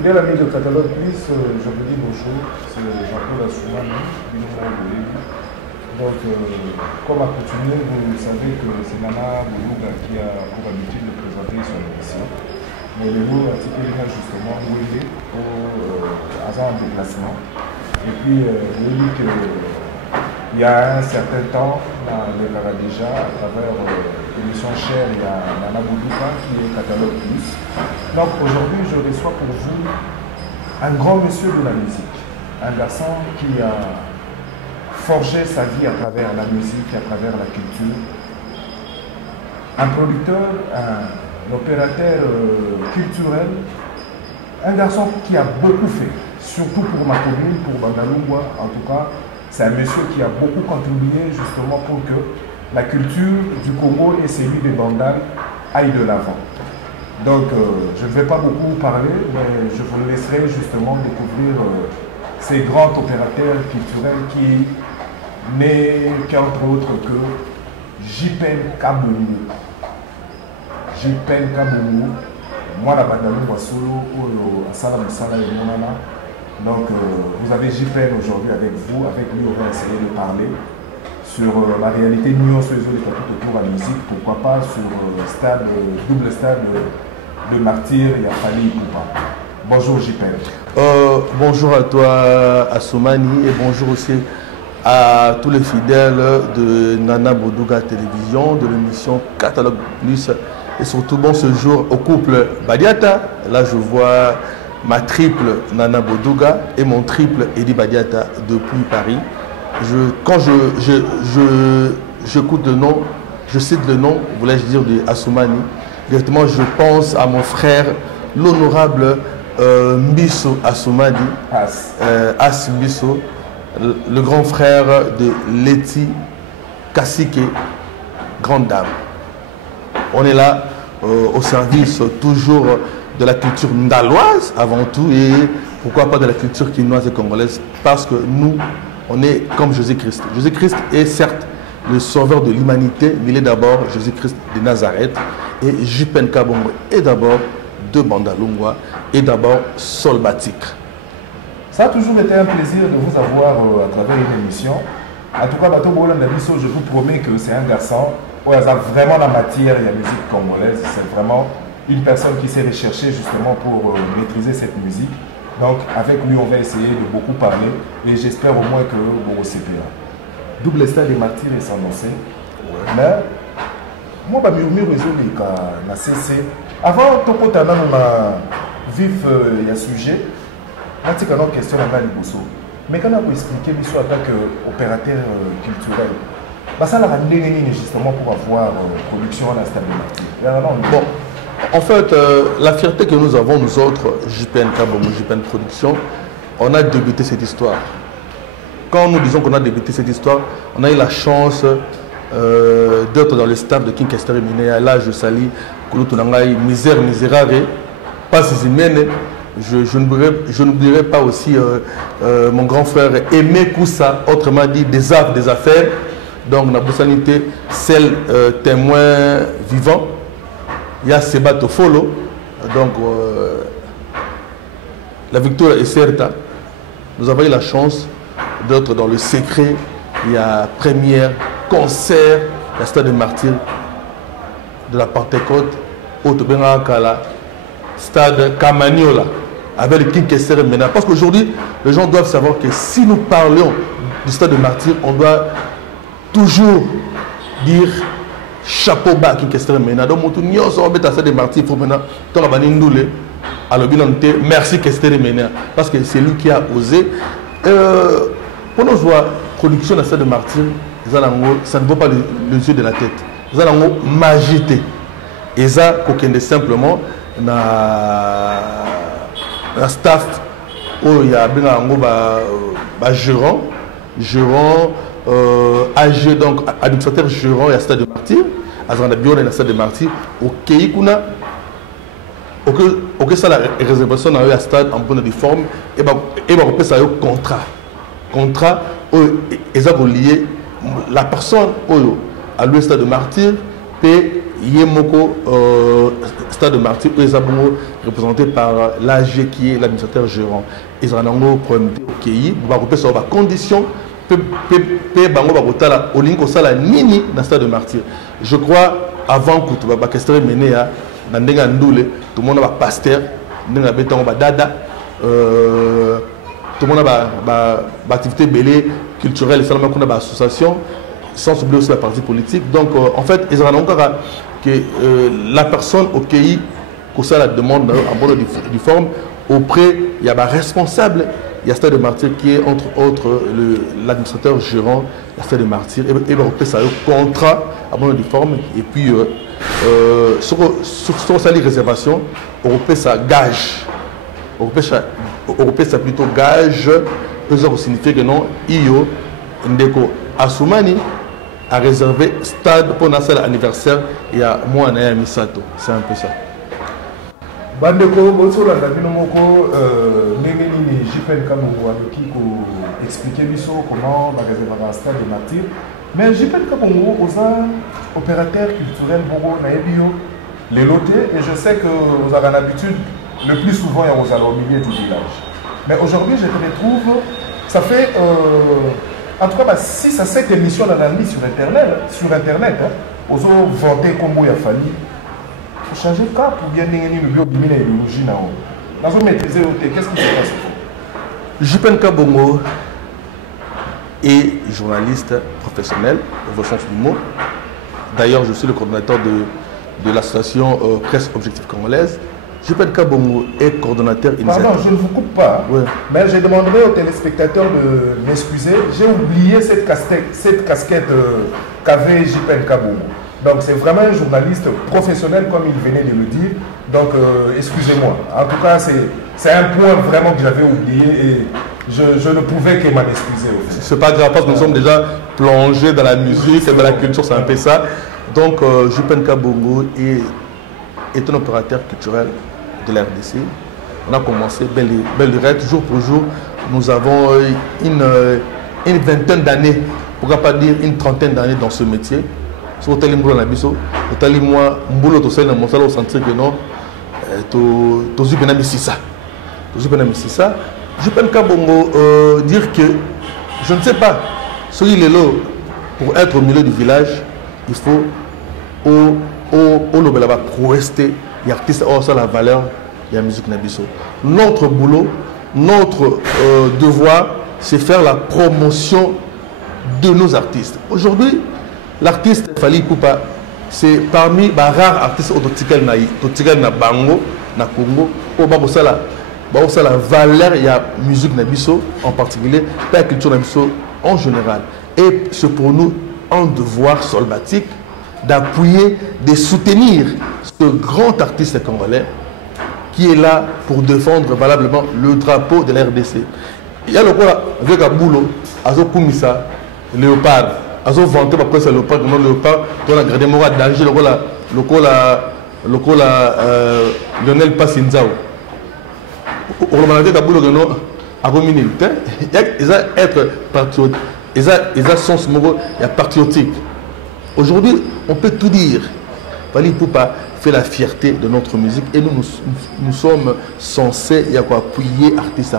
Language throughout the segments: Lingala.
Fidèle ami de Catalogue Plus, je vous dis bonjour, c'est Jean-Paul Assoumani, donc, comme accoutumé, vous savez que c'est Nana Boulouga qui a pour habitude de présenter son émission. Mais le mot a été justement Wélé au hasard en déplacement. Et puis, il dit qu'il y a un certain temps, on le verra déjà, à travers l'émission chère, il y a Nana Boulouga qui est Catalogue Plus. Donc aujourd'hui, je reçois pour vous un grand monsieur de la musique, un garçon qui a forgé sa vie à travers la musique, à travers la culture, un producteur, un opérateur culturel, un garçon qui a beaucoup fait, surtout pour ma commune, pour Bandalungwa. En tout cas, c'est un monsieur qui a beaucoup contribué justement pour que la culture du Congo et celui des Bandal aillent de l'avant. Donc, je ne vais pas beaucoup parler, mais je vous laisserai justement découvrir ces grands opérateurs culturels qui n'est qu'entre autres que Jipen Kaboumou. Jipen Kaboumou, moi la Bandalungwa solo, à Salam Salam et Monana. Donc, vous avez Jipen aujourd'hui avec vous, avec lui on va essayer de parler sur la réalité nuance sur les autour à la musique, pourquoi pas sur stade, double stade de martyr, il y a Fali Poupa. Bonjour Jipen. Bonjour à toi Assoumani et bonjour aussi à tous les fidèles de Nana Boulouga Télévision, de l'émission Catalogue Plus et surtout bon ce jour au couple Badiata. Là je vois ma triple Nana Boulouga et mon triple Eddie Badiata depuis Paris. Quand j'écoute le nom, je cite le nom, voulais-je dire de Assoumani, directement je pense à mon frère l'honorable Mbiso Assoumani, As Mbiso, le grand frère de Leti Kassike, grande dame. On est là au service toujours de la culture ndaloise avant tout et pourquoi pas de la culture quinoise et congolaise parce que nous, on est comme Jésus-Christ. Jésus-Christ est certes le sauveur de l'humanité, mais il est d'abord Jésus-Christ de Nazareth et Jipen Kabongo est d'abord de Bandalungwa et d'abord Solbatik. Ça a toujours été un plaisir de vous avoir à travers une émission. En tout cas, Bato Bolan Dabiso, je vous promets que c'est un garçon où il a vraiment la matière et la musique congolaise. C'est vraiment une personne qui s'est recherchée justement pour maîtriser cette musique. Donc, avec lui, on va essayer de beaucoup parler et j'espère au moins que vous recevez. Double stade des martyrs est annoncé. Mais, moi, je me suis dit avant, tout le monde vif il y a sujet. Je vais une question à Liboso. Mais quand on peut expliquer en tant qu'opérateur culturel, ça l'a rendu justement pour avoir production à la stade des martyrs. Bon, en fait, la fierté que nous avons, nous autres, JPN Kabomo, JPN Production, on a débuté cette histoire. Quand nous disons qu'on a débuté cette histoire, on a eu la chance d'être dans le staff de King Kester et Minéa. Là, je salue Kouloutounangaï, Misère, Misérare, pas Zizimene. Je n'oublierai pas aussi mon grand frère Aimé Koussa, autrement dit des arts, des affaires. Donc, la personnalité, celle témoin vivant. Il y a Seba Tofolo. Donc, la victoire est certaine. Nous avons eu la chance d'être dans le secret. Il y a première concert, la stade de martyrs de la Pentecôte, au Kala, stade Kamaniola, avec le King Kester et Mena. Parce qu'aujourd'hui, les gens doivent savoir que si nous parlons du stade de martyrs, on doit toujours dire chapeau bas King Kester et Mena. Donc, on a stade de martyrs, il faut maintenant, merci Kester et Mena. Parce que c'est lui qui a osé. Pour nous voir production de la stade de martyrs, ça ne vaut pas les yeux de la tête. Ça a une magité. Et ça, simplement, na staff où il y a un gérant, AG, donc administrateur gérant, il y a stade de martyrs, à la stade de martyrs, au Keikuna, ok, ça la réservation a eu un stade en bonne forme, et on peut ça un contrat où ils ont lié la personne à l'ouest de martyr, et Yemoko, Stade de Martyr, représenté par l'AG qui est l'administrateur gérant. Ils ont un problème au pays, ils vont conditions Stade de Martyr. Je crois, avant que tu vas mener à tout le monde va pasteur, dada, tout le monde va activité belée culturelle, et association, sans oublier aussi la partie politique. Donc, en fait, ils ont encore que la personne au pays, que ça la demande en bonne du forme, auprès, il y a un responsable, il y a Stade de Martyr qui est entre autres l'administrateur gérant de Stade de Martyr, et bien, ça a un contrat en bonne du forme, et puis, sur ça, les réservations, Européen, ça gage. Européen, ça plutôt gage, ça signifie que non, IO, Ndeko, Assoumani, a réservé stade pour notre anniversaire il y a moi à Misato. C'est un peu ça. Bandeko, bonsoir la Davinomoko, Neneni, JPN Kabongo, qui expliquer comment on va réserver un stade de Martyr. Mais JPN Kabongo, aux opérateurs culturels, Bogo, Naebio, les lotés, et je sais que vous avez l'habitude, le plus souvent, vous allez au milieu du village. Mais aujourd'hui, je te retrouve, ça fait. En tout cas, 6 à 7 émissions dans la nuit sur Internet, aux autres vantés comme il a fallu. Il faut changer de cap pour bien gagner le biobimine et l'idéologie. Dans un maîtriser, qu'est-ce qui se passe? JPN Kabongo est journaliste professionnel, au sens du mot. D'ailleurs, je suis le coordonnateur de l'association Presse Objectif Congolaise. JPN Kabongo est coordonnateur initiateur. Pardon, je ne vous coupe pas, ouais. Mais je demanderai aux téléspectateurs de m'excuser. J'ai oublié cette casquette qu'avait JPN Kabongo. Donc c'est vraiment un journaliste professionnel comme il venait de le dire. Donc excusez-moi. En tout cas, c'est un point vraiment que j'avais oublié et je ne pouvais que m'en excuser. C'est pas grave parce que nous sommes déjà plongés dans la musique et dans la culture, c'est un peu ça. Donc JPN Kabongo est un opérateur culturel de l'RDC. On a commencé belle lurette, jour pour jour. Nous avons une vingtaine d'années, pourquoi pas dire une trentaine d'années dans ce métier. Sur tel mois na biso, tel mois mbulo to sena mosala au centre que non to zupena misisa. To zupena misisa. JPN Kabongo dire que je ne sais pas, celui lelo pour être au milieu du village, il faut au lobelaba prouester les artistes ont ça la valeur de la musique nabiso. Notre boulot, notre devoir, c'est faire la promotion de nos artistes. Aujourd'hui, l'artiste Fally Ipupa, c'est parmi les rares artistes autotical na bango na Congo au babosala la valeur de la musique nabiso en particulier, la culture nabiso en général. Et c'est pour nous un devoir solvatique d'appuyer, de soutenir ce grand artiste congolais qui est là pour défendre valablement le drapeau de la RDC. Il y a le quoi avec un boulot, Azo Koumissa, Léopard, Azo vanté par presse Léopard, non Léopard, on a gardé Morat danger, le cola Lionel Passinzao. On a dit qu'à boulot, non, à Romini, ils ont être patriotes, ils ont sens moral, il y a patriotique. Aujourd'hui, on peut tout dire. Fally Ipupa fait la fierté de notre musique et nous sommes censés appuyer l'artiste.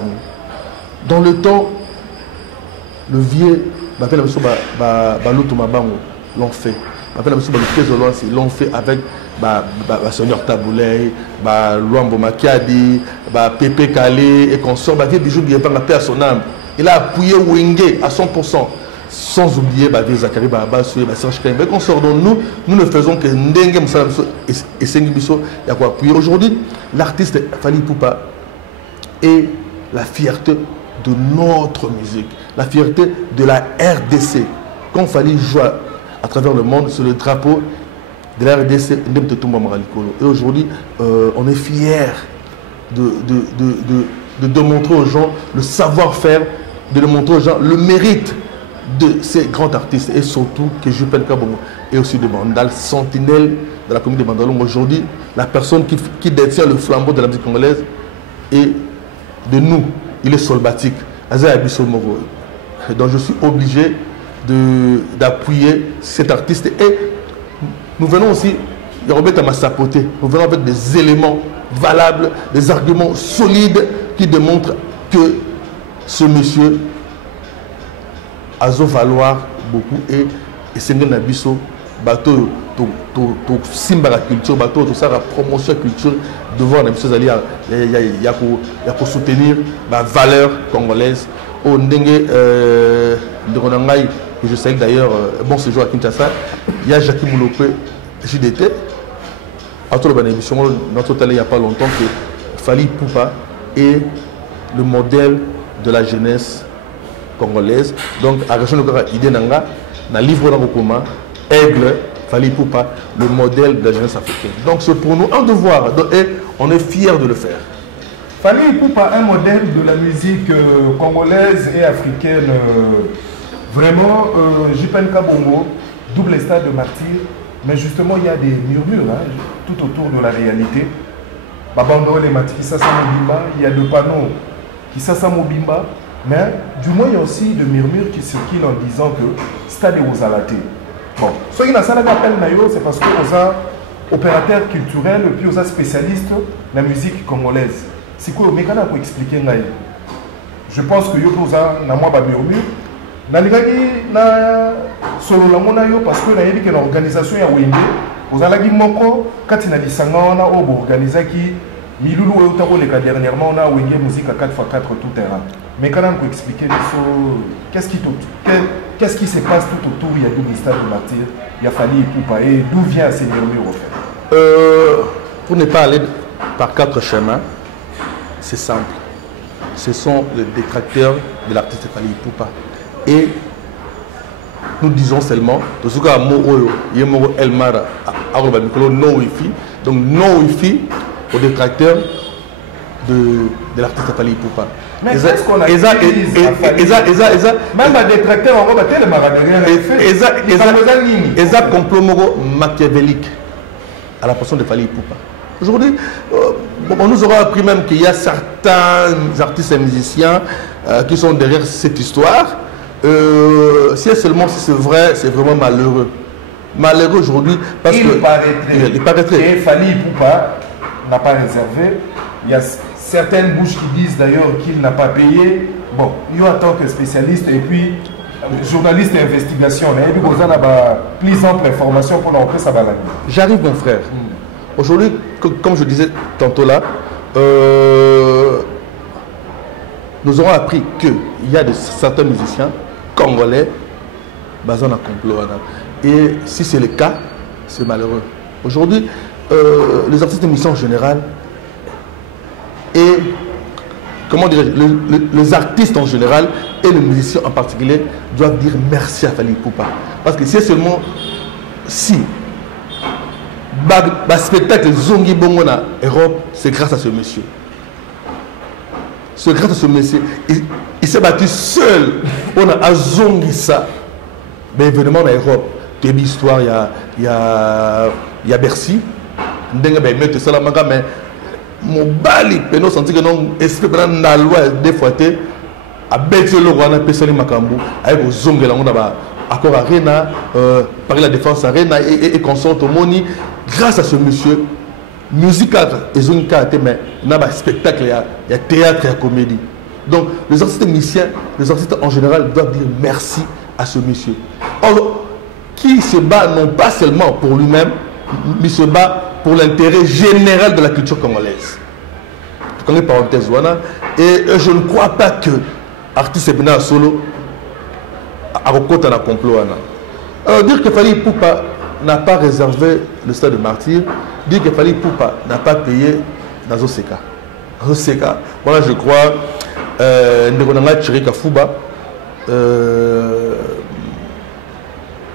Dans le temps, le vieux l'ont fait. L'ont fait avec Seigneur Taboulay, Luambo Makiadi, Pépé Kalé et consorts. Bijou qui a paix à son âme. Il a appuyé Wenge à 100%. Sans oublier Zachary Babasso et Serge Kaimbe. Nous ne faisons que Ndenge Moussalabiso et Sengibiso. Il y a quoi appuyer. Aujourd'hui, l'artiste Fally Ipupa est la fierté de notre musique, la fierté de la RDC. Quand Fally joue à travers le monde sur le drapeau de la RDC, et aujourd'hui, on est fiers de démontrer aux gens le savoir-faire, de démontrer aux gens le mérite de ces grands artistes et surtout que JPN Kabongo et aussi de Bandal, sentinelle de la commune de Bandalong. Aujourd'hui, la personne qui détient le flambeau de la musique congolaise est de nous, il est solbatique. Donc je suis obligé d'appuyer cet artiste et nous venons aussi il y a Robert à sapoter. Vous verrez avec des éléments valables, des arguments solides qui démontrent que ce monsieur a valoir beaucoup et c'est un abisso bateau to simba la culture bateau tout ça la promotion culture devant la chose il y a pour soutenir la valeur congolaise au ndenge de Ronangai que je sais d'ailleurs bon séjour à Kinshasa il y a Jackie Moulope JDT à toute la émission notre télé il n'y a pas longtemps que Fally Ipupa est le modèle de la jeunesse congolaise. Donc, à la région de idée nanga, dans le livre d'Angokoma, Aigle, Fally Ipupa, le modèle de la jeunesse africaine. Donc, c'est pour nous un devoir et on est fiers de le faire. Fally Ipupa, un modèle de la musique congolaise et africaine. Vraiment, J.P.N. Kabongo, double stade de martyr. Mais justement, il y a des murmures tout autour de la réalité. Babando, les Matikisa Samobimba, il y a le panneau qui Samobimba. Mais du moins, il y a aussi des murmures qui circulent en disant que stade aux alatés. Bon, ce qui n'a pas d'appel, c'est parce que vous êtes opérateur culturel et puis vous êtes spécialiste de la musique congolaise. C'est quoi, mais pour expliquer je pense que vous avez un murmure. Parce que vous une organisation à Wende, vous avez organisé Milulu dernièrement, on a Wenge musique à 4x4 tout terrain. Mais quand même, pour expliquer qu'est-ce qui se passe tout autour, il y a du stade de martyr, il y a Fally Ipupa et d'où vient ces murmures au fait Pour ne pas aller par quatre chemins, c'est simple. Ce sont les détracteurs de l'artiste Fally Ipupa. Et nous disons seulement, en tout cas, Elmara, non wifi, donc non wifi aux détracteurs de l'artiste Fally Ipupa. Mais qu'est-ce qu'on a dit même les détracteurs, on va battre les maradoniens. Et ça complot machiavélique à la personne de Fally Ipupa. Aujourd'hui, on nous aura appris même qu'il y a certains artistes et musiciens qui sont derrière cette histoire. Si seulement c'est vrai, c'est vraiment malheureux. Malheureux aujourd'hui parce il paraîtrait. Et Fally Ipupa n'a pas réservé. Il y a certaines bouches qui disent d'ailleurs qu'il n'a pas payé. Bon, il y a en tant que spécialiste et puis journaliste d'investigation. Il y a plus ample information pour l'entrée sa balade. J'arrive mon frère. Aujourd'hui, comme je disais tantôt là, nous aurons appris qu'il y a certains musiciens congolais basés en complot. Et si c'est le cas, c'est malheureux. Aujourd'hui, les artistes de mission en général et, comment dirais-je, les artistes en général et les musiciens en particulier doivent dire merci à Fally Ipupa. Parce que c'est seulement si le spectacle Zongi Bongo en Europe, c'est grâce à ce monsieur. C'est grâce à ce monsieur. Il s'est battu seul. On a Zongi ça. Mais évidemment en Europe, il y a une histoire, il y a Bercy. Mais mon bali, nous senti que non, esprit dans la loi des fois à bêter le roi, on a pesé Makambu, avec aux Zongi, on a accord Arena, par la défense Arena et consort au Moni. Grâce à ce monsieur, musical et Zonka, mais il y a un spectacle, il y a théâtre, il y a comédie. Donc les artistes musiciens, les artistes en général doivent dire merci à ce monsieur. Or, qui se bat non pas seulement pour lui-même, mais se bat pour l'intérêt général de la culture congolaise. Je connais parenthèse et je ne crois pas que artiste Bena solo a recompté dans le complot. Alors dire que Fally Ipupa n'a pas réservé le stade de martyr, dire que Fally Ipupa n'a pas payé dans Oseka. Oseka, voilà je crois, Ndegonanga Chirika Fuba,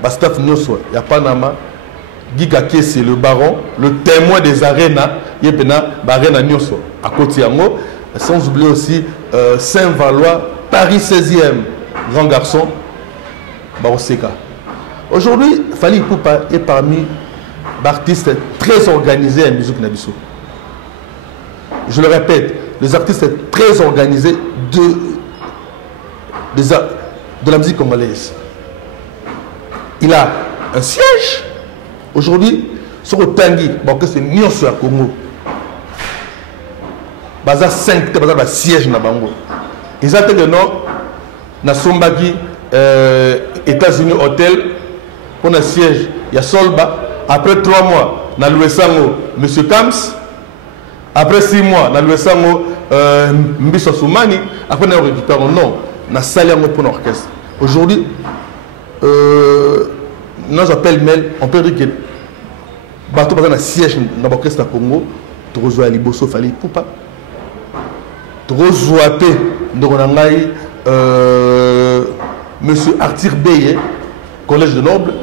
Bastaf Nyoso, Yapanama, Giga Kesse, le baron, le témoin des arénas, Yepena, Barena Nyoso, à côté Yango, sans oublier aussi Saint-Valois, Paris 16e, grand garçon, Baroseka. Aujourd'hui, Fally Ipupa est parmi les artistes très organisés en musique nabiso. Je le répète, les artistes très organisés de la musique congolaise. Il a un siège. Aujourd'hui, sur le tangi c'est mieux sur le Congo baza 5 te baza siège na bango ils ont que non na sombaki États-Unis hôtel pour un siège il y a Solba après 3 mois na Louesango monsieur Kams après 6 mois na Louesango Mbiso Soumani après na récupère non na salaire pour l'orchestre aujourd'hui nos appels mail on peut dire que bateau baza na siège na l'orchestre na Congo Trozo Liboso Fali Poupa Trozo Ape Ndoronangai monsieur Arthur Beye collège de Noble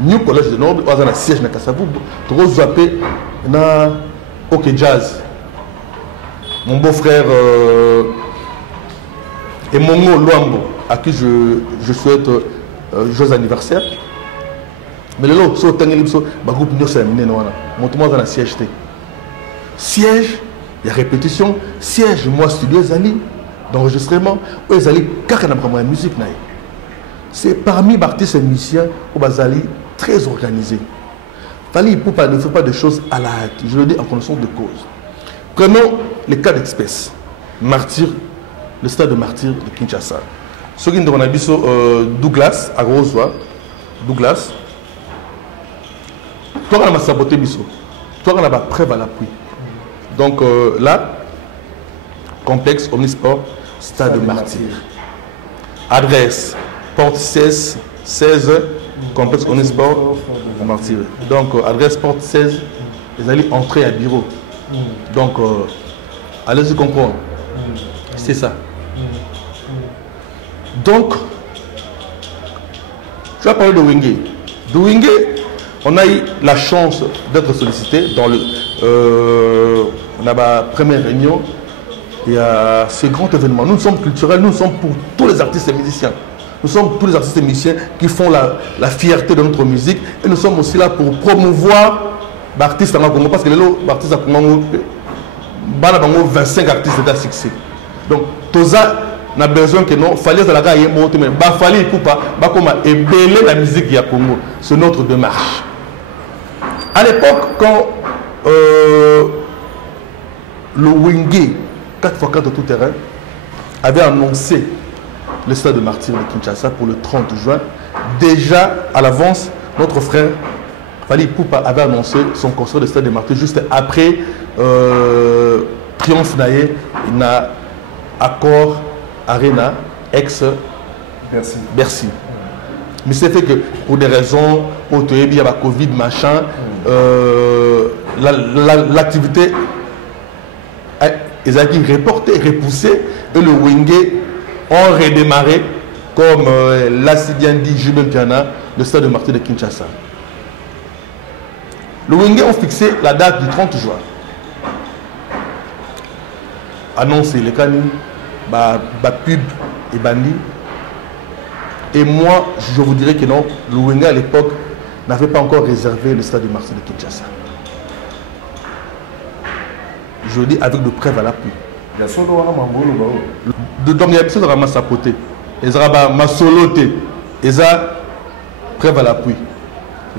New collège de Noble on a siège na Kasavubu Trozo Ape na OK Jazz mon beau-frère et Mongo Luambo à qui je souhaite joyeux anniversaire mais le lot so tangeli biso ba groupe nyo sa mine wana moto mo za na siège siège il y a répétition siège moi studio ezali d'enregistrement ezali kaka na ba musique na c'est parmi artistes et musiciens au bazali très organisé Fally Ipupa ne fait pas de choses à la hâte je le dis en connaissance de cause. Prenons les cas d'espèce Martyr le stade de Martyr de Kinshasa ce qui nous a biso Douglas à Rosoa Douglas toi on a saboté biso toi on a pas preuve à l'appui donc là complexe Omnisport stade de Martyr adresse porte 16 complexe Omnisport Martyr donc adresse porte 16 ils allaient entrer à bureau donc allez-y comprendre c'est ça donc tu vas parler de Wenge on a eu la chance d'être sollicité dans la première réunion. Il y a ce grand événement. Nous sommes culturels, nous sommes pour tous les artistes et musiciens. Nous sommes tous les artistes et musiciens qui font la fierté de notre musique. Et nous sommes aussi là pour promouvoir l'artiste en Congo. Parce que les artistes en Congo, 25 artistes étaient à succès. Donc, tout ça, on a besoin que non, fallait que la gare ait monté, mais fallait pas comme ébeler la musique du Congo. C'est notre démarche. À l'époque, quand le Wenge 4x4 de tout terrain avait annoncé le stade de Martyr de Kinshasa pour le 30 juin, déjà à l'avance, notre frère Fally Ipupa avait annoncé son concert de stade de Martyr juste après Triomphe Naye, il a Accor Arena, ex-Bercy. Mais c'est fait que pour des raisons, il y a la Covid, machin, l'activité ils ont été reportés, repoussés, et le Wenge ont redémarré, comme l'a si bien dit Julien Piana, le stade de Martyr de Kinshasa. Le Wenge ont fixé la date du 30 juin. Annoncé les canines, pub et bandi. Et moi, je vous dirais que non, le Wenge à l'époque n'avait pas encore réservé le stade de Martyr de Kinshasa. Je le dis avec de preuves à l'appui. Donc il y a personne qui m'a côté. Ils ont soloté. Ils ont preuve à l'appui.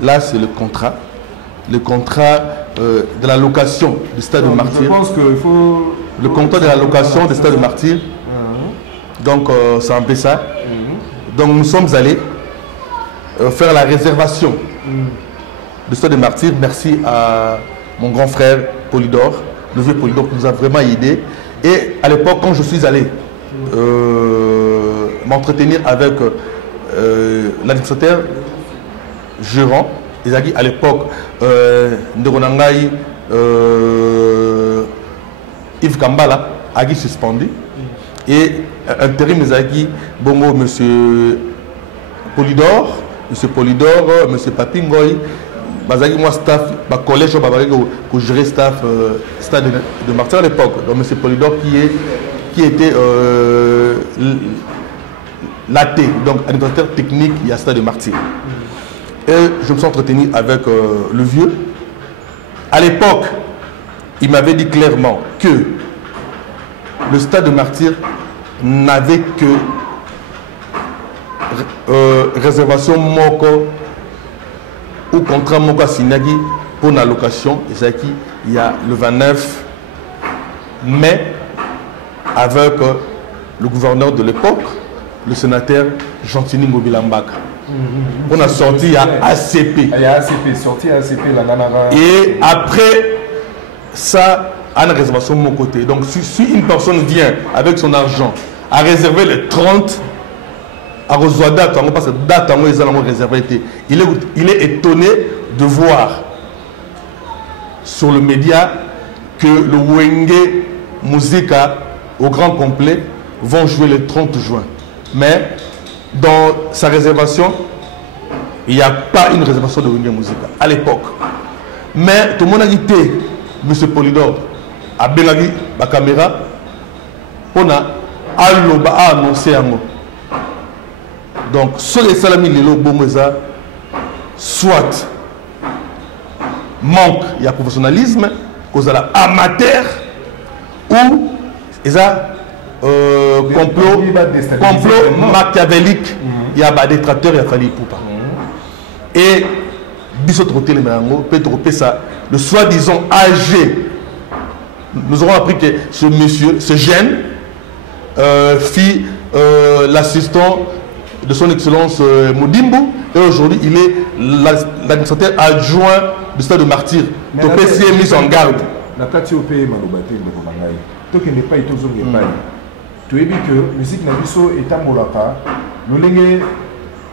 Là, c'est le contrat. Le contrat de la location du stade de Martyr. Je pense qu'il faut... Le contrat de la location du stade de Martyr. Donc, c'est un peu ça. Donc, nous sommes allés faire la réservation du stade de Martyr. Merci à mon grand frère Polydor. Le vieux Polydor qui nous a vraiment aidé. Et à l'époque, quand je suis allé m'entretenir avec l'administrateur gérant, ils ont dit à l'époque, Nderonangai, Yves Kambala a été suspendu. Et intérim, ils ont dit, bon, monsieur Polydor, monsieur Papingoy, moi staff collège pour gérer staff stade de Martyr à l'époque. Donc M. Polydor qui était l'AT, donc administrateur technique il y a stade de Martyr. Et je me suis entretenu avec le vieux. À l'époque, il m'avait dit clairement que le stade de Martyr n'avait que réservation Moko ou contrat Moko Sinagi pour la location. Il y a le 29 mai avec le gouverneur de l'époque, le sénateur Gentini Mobilambaka. On a sorti à ACP. Il y a ACP, sorti à ACP, la Nanara. Et après ça, à la réservation de mon côté. Donc si une personne vient avec son argent à réserver les 30, à rejoindre date, parce que date ils ont réservé. Il est étonné de voir sur le média que le Wenge Musica au grand complet vont jouer le 30 juin. Mais dans sa réservation, il n'y a pas une réservation de Wenge Musica à l'époque. Mais tout le monde a dit, M. Polydor, a Belagi, la caméra, on a annoncé un mot. Donc, sur les salami, les lobes, soit manque, il y a professionnalisme, cause de amateur, ou il y a complot machiavélique, il y a des détracteurs, il y a fallu pour pas. Et, peut-être ça, le soi-disant âgé, nous aurons appris que ce monsieur, ce jeune, fit l'assistant de son excellence Modimbo, et aujourd'hui il est l'administrateur adjoint du stade de Martyr. Topé s'y est mis en garde. La kati au pays malobate de Bomangaï. Toi qui n'es pas été aux hommes de tu as dit que la musique n'a pas été en molaka. Le lingue,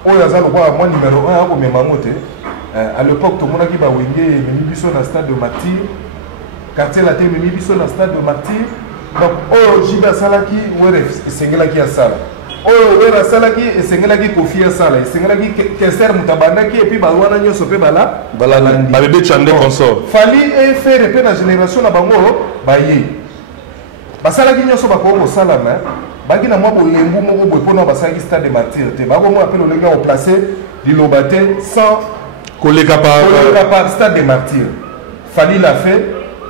on a le roi, moi numéro 1 au Mémamote. À l'époque, tout le monde a dit que Mimi Bisso dans le stade de Martyr. Quartier la tête, Mimi Bisso dans le stade de Martyr. Donc, oh, Jiba Salaki, c'est Sengelaki à Sala. Oh, Wera Salaki et Sengelaki Kofi à Sala. Et Sengelaki Kester Mutabandaki et puis Bawana Nyosope Bala. Balalandi. Babé Chande consort. Fali et fait repérer la génération à Bango, Baye. Basalaki Nyosope Bako Salama. Bagi na mwa lembu moko boy pona Basalaki stade de Martyr. Bako mo appelle le gars au placé, Lilobate sans collègue par stade de Martyr. Fali l'a fait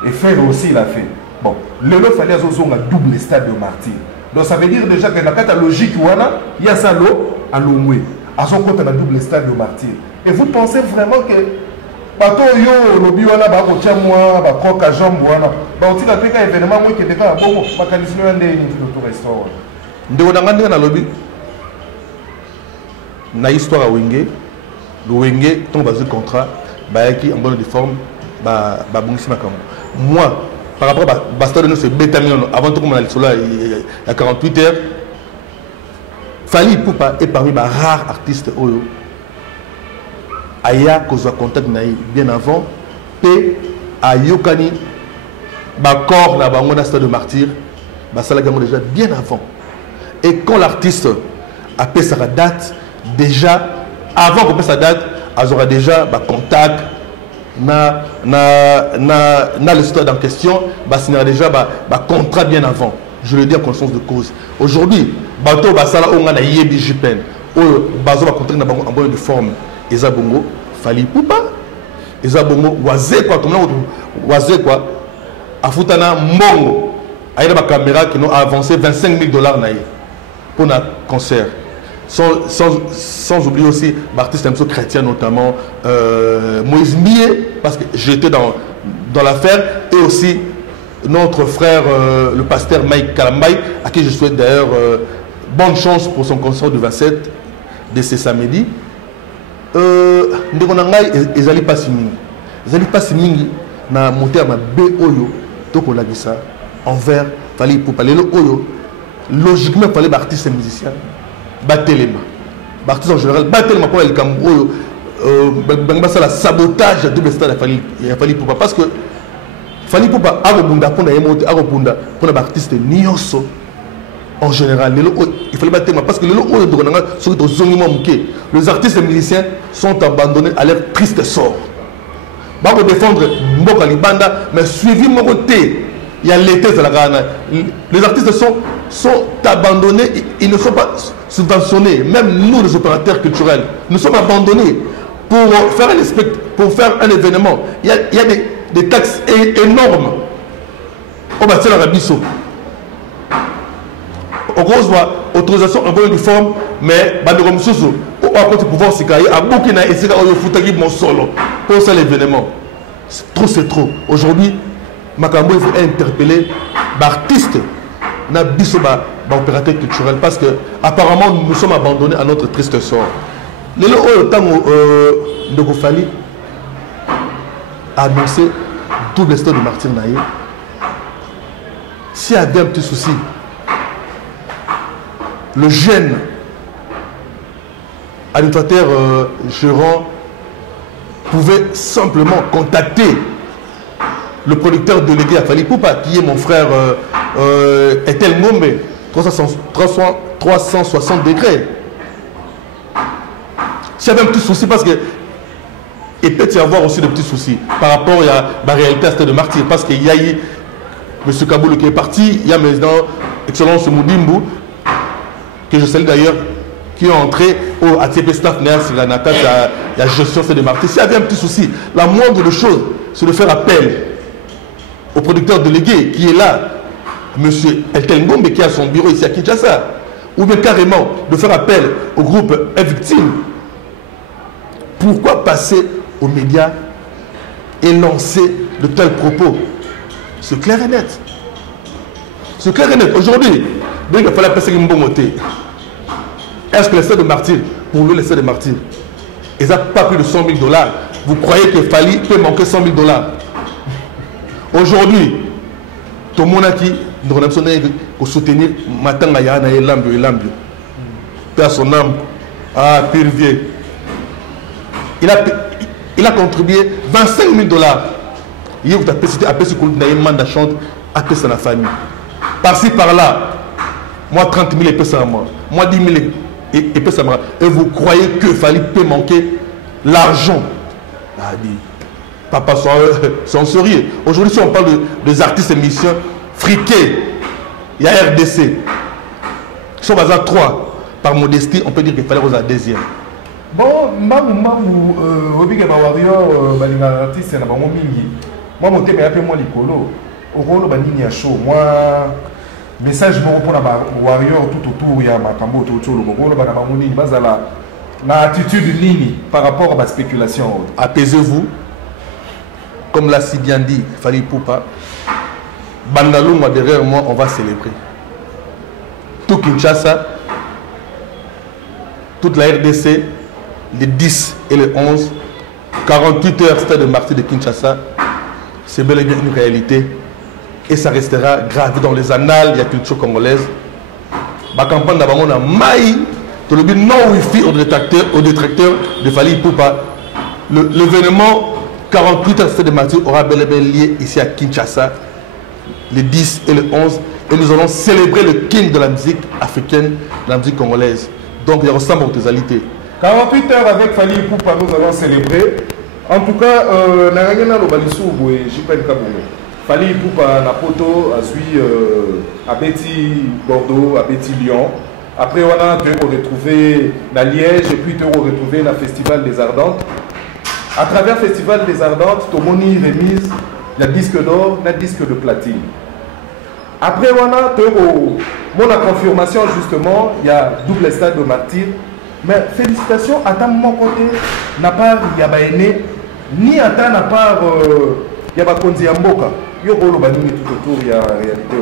et Fer aussi l'a fait. Bon, le lot fallait avoir un double stade de Martyr. Donc ça veut dire déjà que dans la logique, il y a ça à l'Omoué. À son côté, un double stade de Martyr. Et vous pensez vraiment que bateau yo lobi wana ba ko tiamwa ba koka jambo wana ba utika peka événement moi qui était ka bongo mécanisme ande ni tout le restaurant. Ndeko ngandi na lobi na histoire à Wenge, le Wenge ton basé contrat ba qui en bonne forme ba bongisi makambo. Moi par rapport à Bastard de ce bétamillon, avant tout comme on a il y a 48 heures, Fali Poupa est parmi les rares artistes Oyo. Aya Kozo contact naï bien avant, P à Yokani, Bakor na Bango na Stade de Martyr, Basala Gango déjà bien avant. Et quand l'artiste a fait sa date, déjà, avant qu'on fasse sa date, elle aura déjà contact. Na le stade en question, signer déjà contrat bien avant. Je le dis en conscience de cause. Aujourd'hui, bateau basala on a yebi jipen. Bazo va contrat na en bonne forme. Eza bongo Fali Poupa. Eza bongo waze quoi comme là waze quoi. Afutana mongo. Aïda ba caméra qui nous a avancé $25 000 naïe pour notre concert. Sans oublier aussi l'artiste chrétien notamment Moïse Mié, parce que j'étais dans l'affaire, et aussi notre frère le pasteur Mike Kalambay, à qui je souhaite d'ailleurs bonne chance pour son concert du 27 de ce samedi. Ndekonangai ezali pasi mingi na moteur na B-Oyo toko lagisa envers Fali Poupa lelo Oyo logiquement fallait artiste et musicien Batelema. L'artiste en général, Batelema pour le Cameroun, la sabotage de double stade à Fali Poupa. Parce que Fali Poupa a rebunda pour l'artiste Nioso en général. Il fallait Batelema parce que les artistes et musiciens sont abandonnés à leur triste sort. Ils vont défendre Mboka Libanda, mais suivi mon côté. Il y a l'été de la Ghana. Les artistes sont abandonnés, ils ne sont pas subventionnés. Même nous, les opérateurs culturels, nous sommes abandonnés pour faire un événement. Il y a des taxes énormes. On va faire la Rabisso. Au gros, autorisation en bonne uniforme, mais Badogom Soso, on va pouvoir s'y cailler à Bukina et c'est là où il faut mon solo pour ça l'événement. c'est trop. Aujourd'hui, Makambo, il faut interpeller l'artiste, opérateur culturel, parce que apparemment nous sommes abandonnés à notre triste sort. Le temps de Fali a annoncé double histoire de martyr Naïe. S'il y avait un petit souci, le jeune administrateur gérant pouvait simplement contacter le producteur délégué à Fali Poupa, qui est mon frère Etel Ngombe, 360 degrés. S'il y avait un petit souci, parce que il peut y avoir aussi de petits soucis par rapport à la réalité à Stade de Martyr, parce qu'il y a eu M. Kaboul qui est parti, il y a maintenant Excellence Moudimbu, que je salue d'ailleurs, qui est entré au ATP Staff sur la Natal, la gestion de Martyr. S'il y avait un petit souci, la moindre des choses, c'est de faire appel au producteur délégué qui est là, M. Eltel Ngombe, qui a son bureau ici à Kinshasa, ou bien carrément de faire appel au groupe Victime. Pourquoi passer aux médias et lancer de tels propos? C'est clair et net. C'est clair et net. Aujourd'hui, dès qu'il fallait passer une bonne montée, est-ce que l'essai de martyr, pour lui, l'essai de martyr, ils n'ont pas plus de 100 000 $? Vous croyez que Fali peut manquer 100 000 $? Aujourd'hui, tout le monde qui nous a soutenir Matanga Yana et Lambio. Père son âme, pire vieux. Il a contribué 25 000 $. Il vous a cité après ce coup de mandat chante après sa famille. Par-ci par-là, moi 30 000 et ça moi. Moi 10 000 et ça moi. Et vous croyez que Fali peut manquer l'argent? Papa sont sérieux. Aujourd'hui, si on parle des artistes émissions friqués, il y a RDC. Si on va à 3 par modestie, on peut dire qu'il fallait aux deuxième. Bon, Obi Warrior, artiste, c'est un mingi. Moi, mon thème est un peu moins licolo. Au rôle de show, moi, message pour la Warrior tout autour, il y a Makambo, tout autour, le rôle de la attitude Nini par rapport à la spéculation. Apaisez-vous. Comme l'a si bien dit Fali Poupa, Bandalou, moi derrière moi, on va célébrer. Tout Kinshasa, toute la RDC, les 10 et les 11, 48 heures Stade de Martyr de Kinshasa, c'est bel et bien une réalité. Et ça restera gravé dans les annales de la culture congolaise. Ma campagne d'abord, on a maï, tout le but non wifi au détracteur de Fali Poupa. L'événement 48 heures Stade de Martyr aura bel et bien lié ici à Kinshasa, les 10 et les 11. Et nous allons célébrer le king de la musique africaine, de la musique congolaise. Donc il y a ressemble aux totalités. 48 heures avec Fali Poupa, nous allons célébrer. En tout cas, Narangena Lobalisou, Jipen Kabongo. Fali Poupa, Napoto, a suivi à Betty Bordeaux, à Betty Lyon. Après, on a retrouvé à Liège et puis on a retrouvé le Festival des Ardentes. À travers le Festival des Ardentes, tout le monde remise le disque d'or, le disque de platine. Après, on a la confirmation justement, il y a double stade de martyr. Mais félicitations, à ta mon côté, n'a pas Yabaene, ni à ta n'a pas Yabakonzi Amboka. Il y a tout autour, il y a réalité.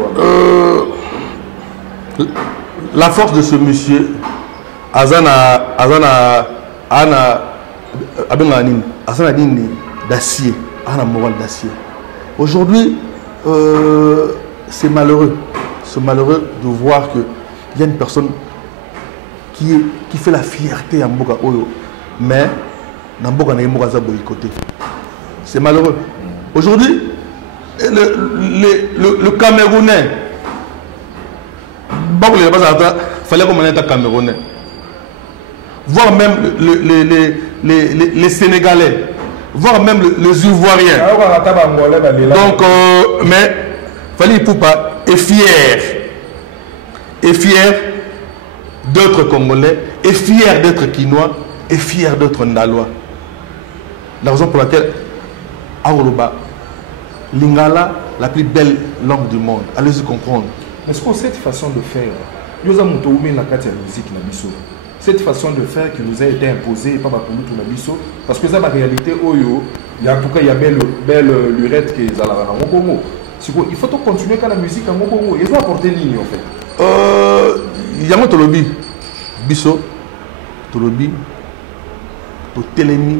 La force de ce monsieur, Azana d'acier, Azana moral d'acier. Aujourd'hui, c'est malheureux. C'est malheureux de voir qu'il y a une personne qui fait la fierté à Mboka Oyo, mais Namboka n'a pas boycotté. C'est malheureux. Aujourd'hui, le Camerounais, il fallait qu'on ait un Camerounais, voire même les Sénégalais, voire même les Ivoiriens. Donc, mais Fali Poupa est fier d'être Congolais, est fier d'être Quinois, est fier d'être Ndalois. La raison pour laquelle Aouloba, Lingala, la plus belle langue du monde. Allez-y comprendre. Est-ce que cette façon de faire, cette façon de faire qui nous a été imposée par la réalité, parce que ça, la réalité, Il y a en tout cas, il y a belle lurette qui est à la Congo. Il faut continuer quand la musique en Congo. Ils ont apporté ligne en fait. Il y a un tolobi. Bisso. Tolobi. Pour télémi.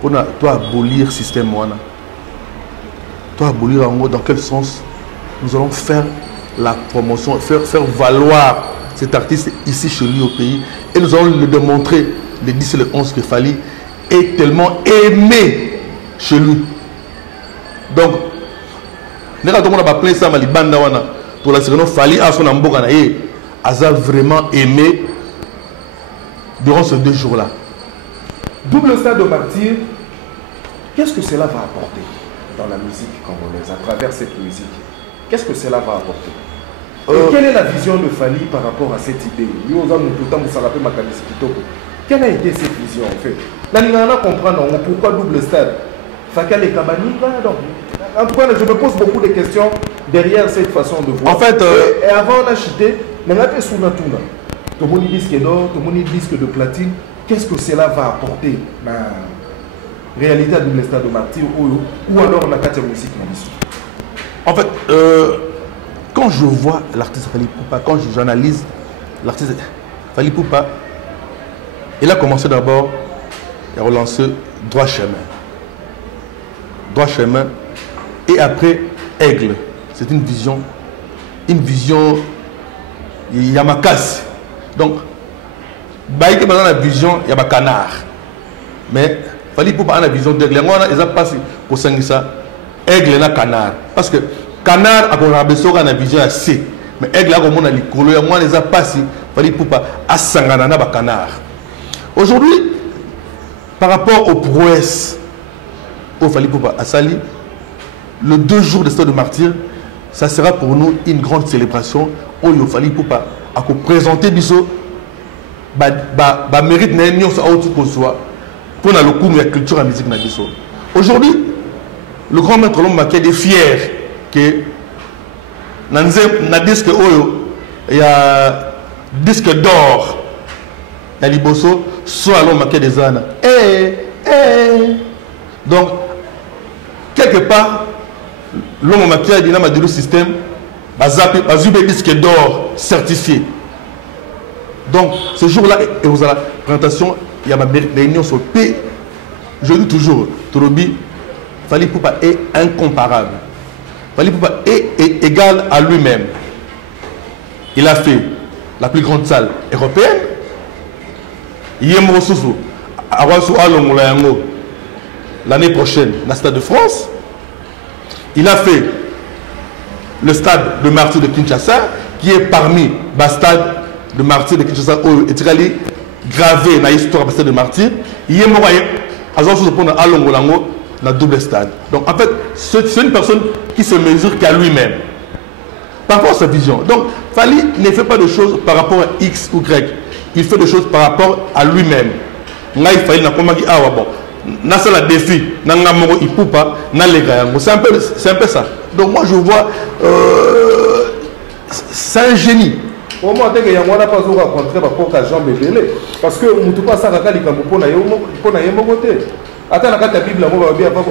Pour toi abolir le système. Toi abolir en gros. Dans quel sens nous allons faire la promotion, faire valoir cet artiste ici chez lui au pays. Et nous allons le démontrer le 10 et le 11 que Fally est tellement aimé chez lui. Donc, nous avons plein ça, pour la série, Fally a son amboka, a vraiment aimé durant ces 2 jours-là. Double stade de martyr, qu'est-ce que cela va apporter dans la musique congolaise, à travers cette musique? Qu'est-ce que cela va apporter? Quelle est la vision de Fally par rapport à cette idée? Quelle a été cette vision en fait? Là, nous allons comprendre pourquoi double stade. Fakal et Kabaniga. En tout cas, je me pose beaucoup de questions derrière cette façon de voir. En fait, et avant on a chuté, on a fait sous la touna. Tout le monde disque d'or, tout le monde disque de platine. Qu'est-ce que cela va apporter dans la réalité à double stade de martyr ou alors on a 4 musique? En fait, quand je vois l'artiste Fally Ipupa, quand j'analyse l'artiste Fally Ipupa, il a commencé d'abord à relancer Droit Chemin. Droit Chemin. Et après, Aigle. C'est une vision Yamakasi. Donc, Baïke dans la vision, il y a Canard. Mais Fally Ipupa a la vision d'Aigle. Ils ont passé pour ça. Aigle na Canard. Parce que Canard a besoin de la vision à C. Mais Aigle a comme on a l'écolo. Et moi, les a passé. Fally Ipupa a Sanganana Canard. Aujourd'hui, par rapport aux prouesses au Fally Ipupa à Sali, le 2 jours de stade de martyr, ça sera pour nous une grande célébration. Où il Fally Ipupa a présenter biso mérite na union sa autre soit pour le cours de la culture et musique na biso. Aujourd'hui, le grand maître Lomba est fier que na disque oyo il y a disque d'or. Il y a Liboso soit Lomba des ânes. Donc quelque part Lomba a dit dans le système bazube disque d'or certifié. Donc ce jour-là et vous avez la présentation, il y a ma réunion sur P. Je dis toujours, Torobi, Fally Ipupa est incomparable. Fally Ipupa est égal à lui-même. Il a fait la plus grande salle européenne. L'année prochaine, la Stade de France. Il a fait le stade de martyr de Kinshasa, qui est parmi les stades de martyr de Kinshasa, où est gravé dans l'histoire du stade de martyr. Il est mort à dans double stade. Donc en fait, c'est une personne qui se mesure qu'à lui-même. Par rapport à sa vision. Donc Fally ne fait pas de choses par rapport à X ou Y. Il fait des choses par rapport à lui-même. Fally n'a pas dit ah bon. C'est le défi. C'est un peu ça. Donc moi je vois c'est un génie. Au moins, il y a pas rencontré Jean Bébélé. Parce que nous ne pouvons pas faire ça pour attends, la Bible,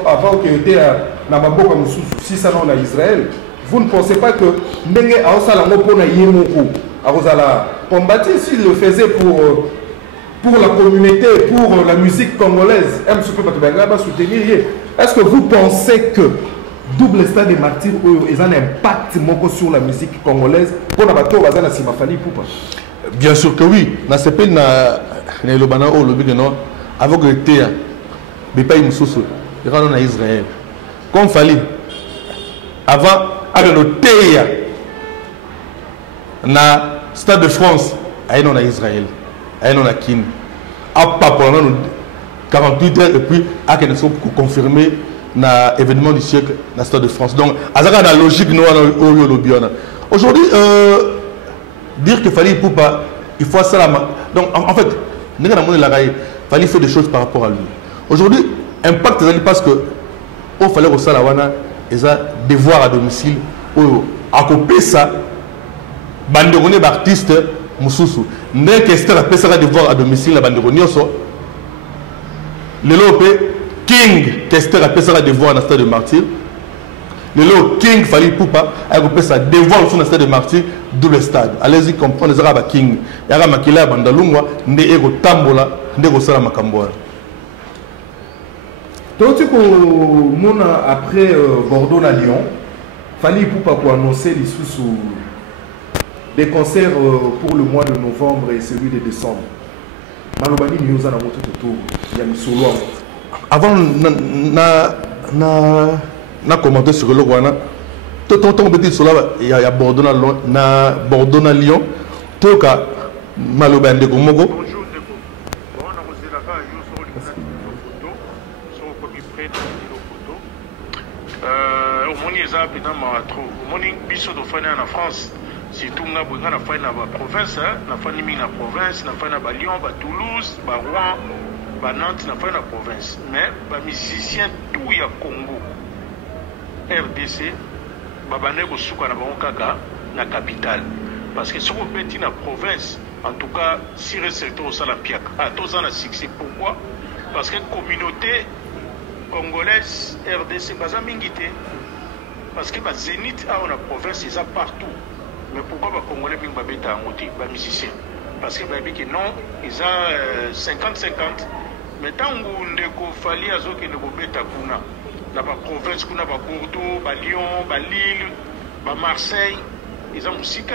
avant qu'il était dans ma boca, si ça non en Israël, vous ne pensez pas que Ndenge a aussi la mot pour Yemoko, à combattre s'il le faisait pour la communauté, pour la musique congolaise. Est-ce que vous pensez que double stade des martyrs ont un impact sur la musique congolaise pour la bateau Fally Ipupa? Bien sûr que oui. Dans ce pays, avant que l'été, il y a en Israël. Comme Fally, avant, avec le Théa, dans le Stade de France, il y a en Israël, il y a en Kin. Après 48 heures, et puis, il y a confirmé l'événement du siècle dans le Stade de France. Donc, il y a la logique. Aujourd'hui, dire que Fally Ipupa, il faut ça. Donc, en fait, Fally fait des choses par rapport à lui. Aujourd'hui, impact parce que il fallait que ça ils ont devoir à domicile à couper ça banderone d'artistes mususu n'est que c'était la personne devoir à domicile la banderone so le lopé King Kester a fait ça devoir dans le stade de Martyr. Le King Fally Ipupa a fait ça devoir sur le stade de Martyr d'où le stade. Allez-y comprendre les Arabes King. Il y a Makila Bandalungwa, Ndego Tambola, Ndego Sala Makamboa. Donc après Bordeaux à Lyon, Fally Ipupa pour annoncer les sous des concerts pour le mois de novembre et celui de décembre. Malobani Nyoza na moto toto ya misolo. Avant na commenter sur le Rwanda, tout ton petit sur il y a Bordeaux na Bordeaux na Lyon, tout cas Malobani de Gomogo. Bonjour Ndeko. Bon, on a posé la page sur le photo, sur le copie près de la photo. Au moins ils ont bien trop. Au moins ils biso de faire en France. Surtout nga bwenga na fa na ba province na fa nimi na province na fa na ba Lyon ba Toulouse ba Rouen ba Nantes na fa na province mais ba musicien tout ya Congo RDC ba bane ko suka na bango kaka na capitale parce que sur petit na province en tout cas si secteur ça la piak à tous en a succès pourquoi parce que communauté congolaise RDC baza mingité parce que ba Zénith a na province ils a partout. Mais pourquoi les Congolais ne sont pas les musiciens? Parce que non, ils ont 50-50. Mais tant que Ndeko Fally Azoki ne peut pas dans la province, dans Bordeaux, Lyon, Lille, Marseille, ils ont musique,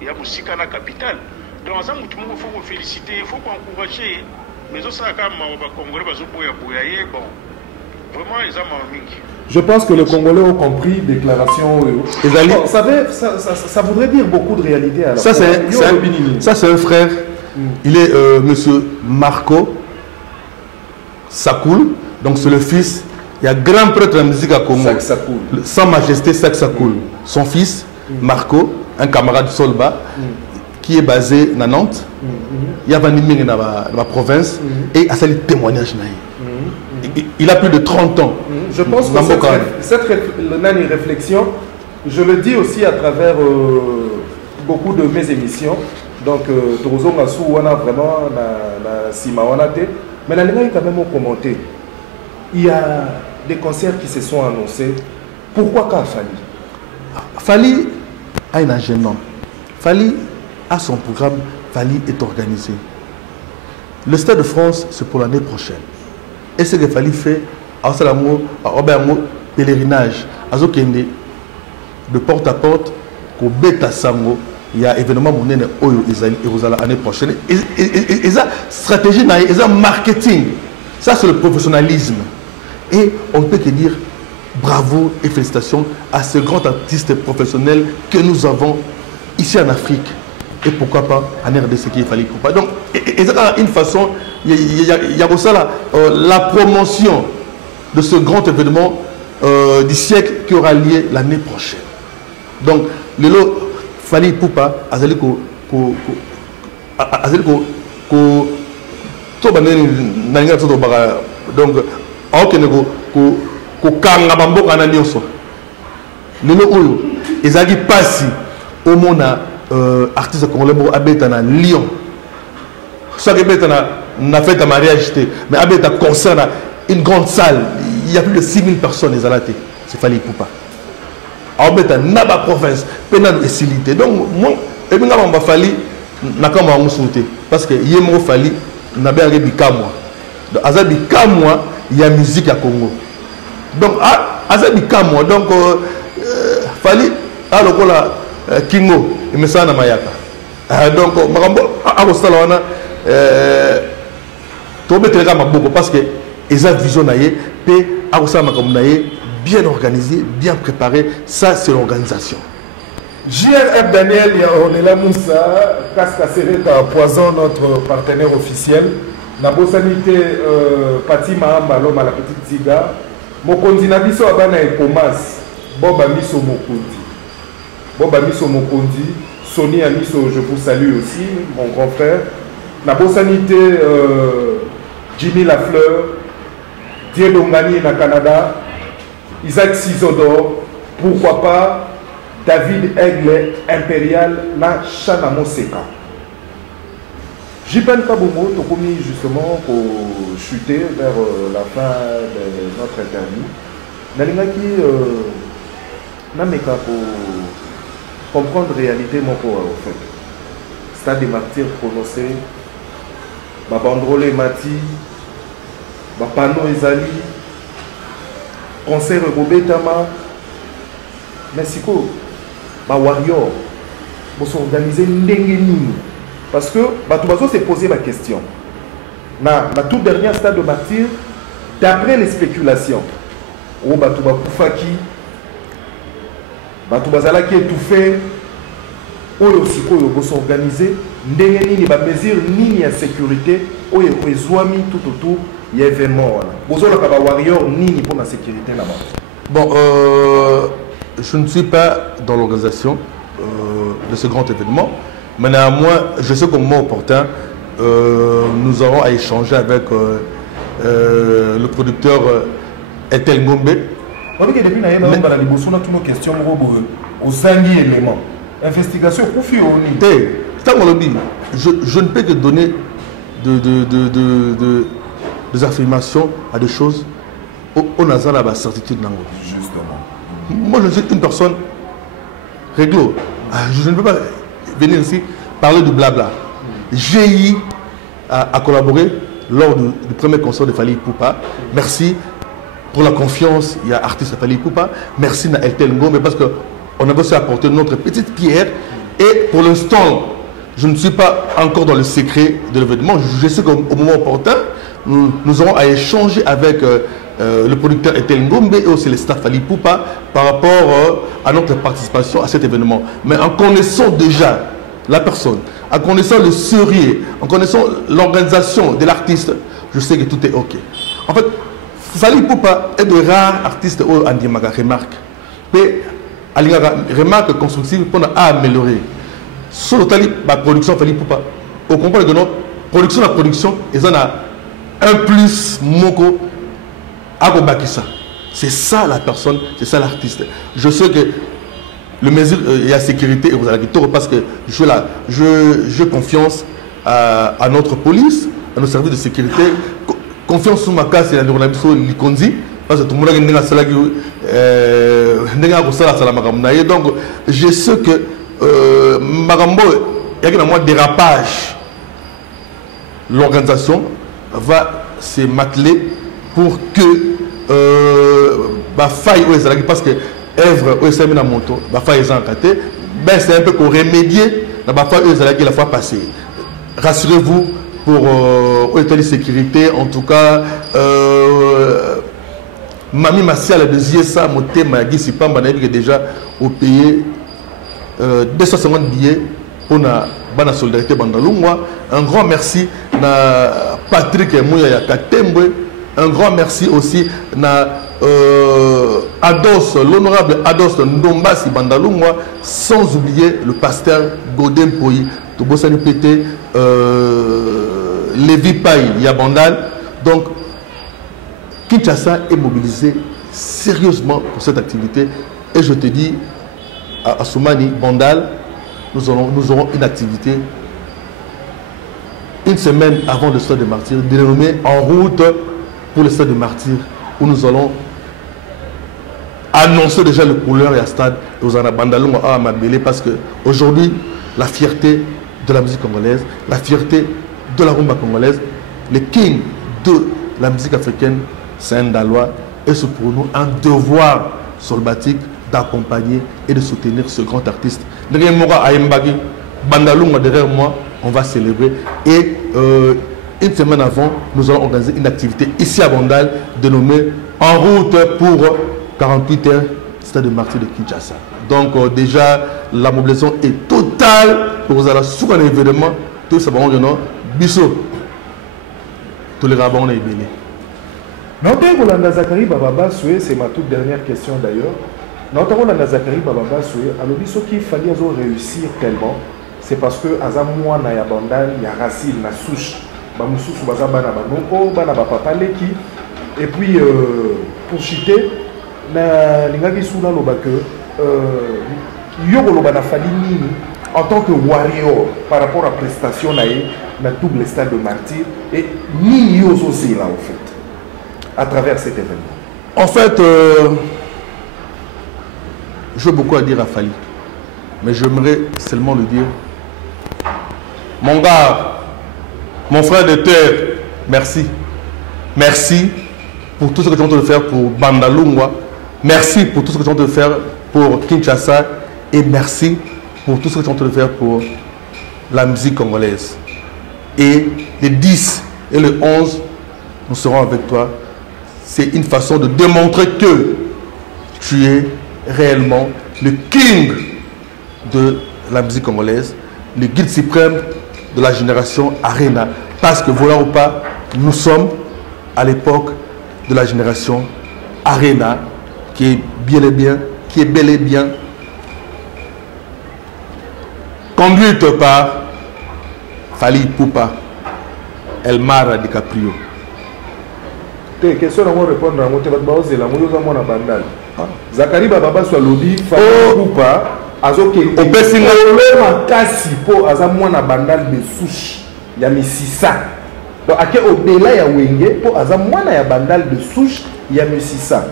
il y a musique dans la capitale. Donc, il faut féliciter, il faut encourager. Mais ça, quand même, les Congolais bon, vraiment, ils ont mis. Je pense que les Congolais ont compris déclaration. Bon, ça voudrait dire beaucoup de réalité. Alors. Ça, c'est un frère. Il est monsieur Marco Sakoul. Donc, c'est le fils. Il y a grand prêtre de la musique à Congo. Sans Majesté Sakoul. Son fils, Marco, un camarade Solba, qui est basé à Nantes. Il y a dans la province. Et à ça, il témoignage. Il a plus de 30 ans. Je pense que cette réflexion, je le dis aussi à travers beaucoup de mes émissions. Donc, Tozo Massou, on a vraiment mais la quand même commenté. Il y a des concerts qui se sont annoncés. Pourquoi qu'a Fally? Fally a un agenda. Fally a son programme. Fally est organisé. Le Stade de France, c'est pour l'année prochaine. Et ce que Fally fait, à pèlerinage, de porte à porte, qu'au Beta Sango, il y a un événement monnaie l'année prochaine. Et ça, stratégie, et ça, marketing, ça c'est le professionnalisme. Et on ne peut que dire bravo et félicitations à ce grand artiste professionnel que nous avons ici en Afrique. Et pourquoi pas en RDC qu'il fallait pas. Donc, et ça, une façon, il y a aussi la promotion de ce grand événement du siècle qui aura lieu l'année prochaine. Donc, le lot Fally Ipupa, donc, au monde artiste congolais habite à Lyon. Chaque habite n'a fait un mariage, mais habite à concert une grande salle. Il y a plus de 6000 personnes. C'est Fally Ipupa. Habite à Naba province, pénal et silité. Donc moi, et bien on va Fally, n'a qu'à moi souhaiter parce que Yemo Fally n'a bien rien dit qu'à moi. Donc Azabi qu'à moi, il y a musique à Congo. Donc Azabi qu'à moi. Donc Fally, alors voilà. Kingo, il me semble Mayaka. Donc, Marambo, à Rostalana, tu as beaucoup parce que ils ont vision puis à bien organisé, bien préparé. Ça, c'est l'organisation. JRF Daniel, on est là, Moussa, Casca Sereta, Poison, notre partenaire officiel. Nabo Sanité, Pati Mahamba, l'homme à la petite Ziga. Mokondi Nabiso Abana et Pomas, Boba Miso Mokondi. Boba Miso Mokondi, Sony Amiso, je vous salue aussi, mon grand frère. Nabo Sanité, Jimmy Lafleur, Diego Ngani na Canada, Isaac Sizodor, pourquoi pas David Aigle Impérial na Chana Moseka. J'y peine pas beaucoup, tu as commis justement pour chuter vers la fin de notre interview. Nalingaki nameka pour comprendre la réalité mon en fait. Stade des martyrs prononcé, ma banderole mati, ma panneau ezali, concert Bobetama, Mexico, ma warrior, pour s'organiser ndengeni. Parce que Batoubazo s'est posé ma question. La toute dernière stade de martyr, d'après les spéculations, où Batouba Koufaki, Batoubazala qui est étouffé, où aussi ils sont organisés, ndengeni ba mesure ni en sécurité, où ils ont mis tout autour, il y a événement. Bozo la kaba warrior ni pour la sécurité là-bas. Bon, je ne suis pas dans l'organisation de ce grand événement. Mais néanmoins, je sais qu'au moment opportun, nous aurons à échanger avec le producteur Etel Ngombe. Depuis que nous avons toutes nos questions, aux éléments. Investigation, je ne peux que donner des affirmations à des choses on a la certitude. Justement. Moi, je suis une personne réglo. Je ne peux pas venir ici parler de blabla. J'ai eu à collaborer lors du premier concert de Fally Ipupa. Merci pour la confiance. Il y a artiste Fally Ipupa. Merci à Etel Ngombe parce qu'on a aussi apporté notre petite pierre. Et pour l'instant, je ne suis pas encore dans le secret de l'événement. Je sais qu'au moment opportun, nous aurons à échanger avec le producteur Etel Ngombe et aussi le staff Fally Ipupa par rapport à notre participation à cet événement. Mais en connaissant déjà la personne, en connaissant le sérieux, en connaissant l'organisation de l'artiste, je sais que tout est OK. En fait, Fally Ipupa est de rares artistes où Andy Maga remarque. Mais remarque constructive pour améliorer. Sur la production Fally Ipupa, au complet de notre production, la production, ils en a un plus moko à Bakissa. C'est ça la personne, c'est ça l'artiste. Je sais que le mesure il y a sécurité et vous allez parce que je confiance à notre police, à nos services de sécurité. Confiance sur ma case et la journaliste Likondi. Parce que tout le monde a une donc je sais que Marambo, il y a un dérapage. L'organisation va se m'atteler pour que faille parce que œuvre où c'est mis en moto, faille est encadrée, ben c'est un peu pour remédier la faille où la fois passée. Rassurez-vous pour la sécurité, en tout cas. Mami Massia a deuxième ça, mon thème a dit pas déjà au pays 250 billets pour la solidarité Bandalungwa. Un grand merci à Patrick Mouya Katembe. Un grand merci aussi à Ados, l'honorable Ados Ndombasi Bandalungwa, sans oublier le pasteur Godem Poyi, Tobosani Pété, Lévi Paye Yabandal. Donc, Kinshasa est mobilisé sérieusement pour cette activité. Et je te dis, à Soumani, Bandal, nous aurons une activité une semaine avant le stade de martyrs, dénommé En route pour le stade de martyrs, où nous allons annoncer déjà le couleur et le stade aux Bandalunga à Mabélé, parce qu'aujourd'hui, la fierté de la musique congolaise, la fierté de la rumba congolaise, le king de la musique africaine, c'est un Dalois, et c'est pour nous un devoir solbatique d'accompagner et de soutenir ce grand artiste. Derrière moi, Bandalunga, derrière moi, on va célébrer. Et une semaine avant, nous allons organiser une activité ici à Bandal, dénommée En route pour 48 heures, stade de martyrs de Kinshasa. Donc déjà, la mobilisation est totale pour vous aller sur un événement. Tout ça va en venir. Bissot. Tous les rabbins, on est bénis. Notamment Zachary Bababa Soué, c'est ma toute dernière question d'ailleurs. Notamment Zachary Bababa Soué, alors il qu'il fallait réussir tellement, c'est parce que Azamouan na ya bandal, il y a racine, na souche, Bamoussou Bazabana Banoko, Bana Papa Leki, et puis pour chiter, na l'ingagi souna lobake, Yoro Lobana Falini en tant que warrior par rapport à prestation naïe, le double stade de martyr et ni aussi là en fait, à travers cet événement. En fait, j'ai beaucoup à dire à Fally, mais j'aimerais seulement le dire. Mon gars, mon frère de terre, merci. Merci pour tout ce que tu es en train de faire pour Bandalungwa. Merci pour tout ce que tu es en train de faire pour Kinshasa. Et merci pour tout ce que tu es en train de faire pour la musique congolaise. Et le 10 et le 11, nous serons avec toi. C'est une façon de démontrer que tu es réellement le king de la musique congolaise, le guide suprême de la génération Arena. Parce que voilà ou pas, nous sommes à l'époque de la génération Arena, qui est bel et bien conduite par Fally Ipupa, Elmar DiCaprio. Question à répondre à mon bandal. Zakari Baba soit lobby, Fally Ipupa, azoke makasi po aza mwana bandal de souche ya misisa. Donc au-delà ya wenge po aza mwana ya bandal de souche ya misisa.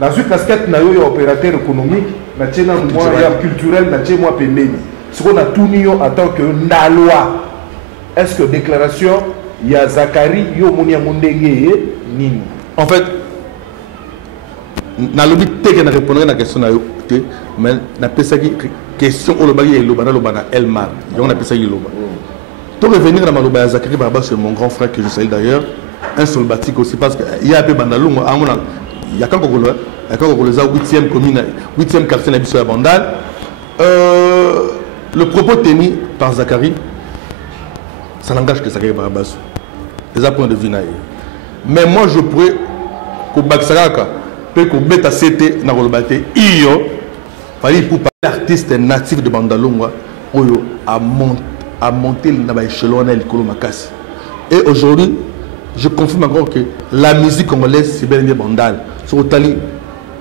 Na zu casquette na yo opérateur économique, na tchena moi ya culturel na tchema pembeni. Ce qu'on a tout nié en tant que na loi. Est-ce que déclaration ya Zakari yo monia mondenge nini? En fait, na lobby teke na répondre à la question na yo te, mais na pesa ki question au lobby loba na loba na Elmar. Yo na pesa ki loba. Pour revenir à Maloba ya Zakari Baba, c'est mon grand frère que je salue d'ailleurs, un solbatique aussi parce qu'il y a un peu Bandalungwa, il y a quand on les a 8e commune, 8e quartier na biso ya Bandal. Le propos tenu par Zakari, ça n'engage que Zakari Baba. Les points de vue. Mais moi je pourrais que Baksaraka peut que Beta CT na rolbate iyo Fally Ipupa l'artiste natif de Bandalungwa oyo a monté l'échelon makasi. Et aujourd'hui, je confirme encore que la musique congolaise c'est bien Bandal. Sur Otali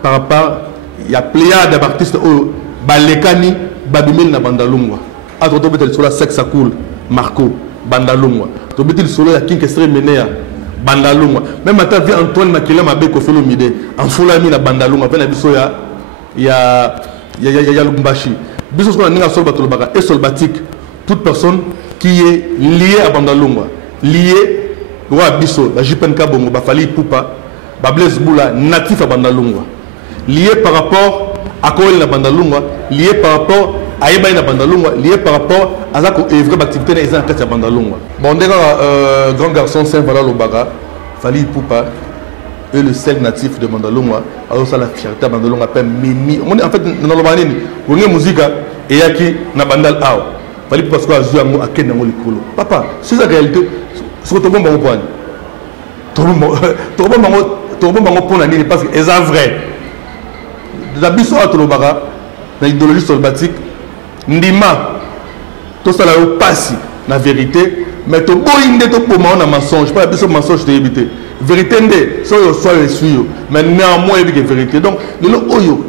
par rapport il y a pléiade d'artistes oyo balekani babimel na Bandalungwa. A to betel sur la sexa cool Marco Bandalungwa. To betel solo ya King Kestre Menea Bandalungwa. Même maintenant vient Antoine Makila Mabe Kofelo Mide en fulami na Bandalungwa vient na biso ya Lubumbashi. Biso ko na sol bato baka et solbatique. Toute personne qui est liée à Bandalungwa, liée à Bisso, la JPNK Bongo, Fally Ipupa, Blaise Boula, natif à Bandalungwa, lié par rapport à Koel na Bandalungwa, lié par rapport à Ebaï na Bandalungwa, lié par rapport à la vraie activité dans les Bandalungwa. Bon, grand garçon Saint-Vala Lobaga, Fally Ipupa est le seul natif de Bandalungwa, alors ça la fierté à Bandalungwa appelle Mimi. En fait, dans le Banini, on a musique et yaki na Bandal Ao. Fally Ipupa soit azou yango akende yango likolo. Papa, c'est la réalité. Ce que tu as dit, tu as dit pour nani parce que c'est vrai. La biso à Tolobara, dans l'idéologie solbatique, ndima, tout ça là passe la vérité, mais tu boinde to pour moi on a mensonge, pas la biso mensonge de éviter. Vérité ndé, soit le suyo, mais néanmoins il y a vérité. Donc le oyo,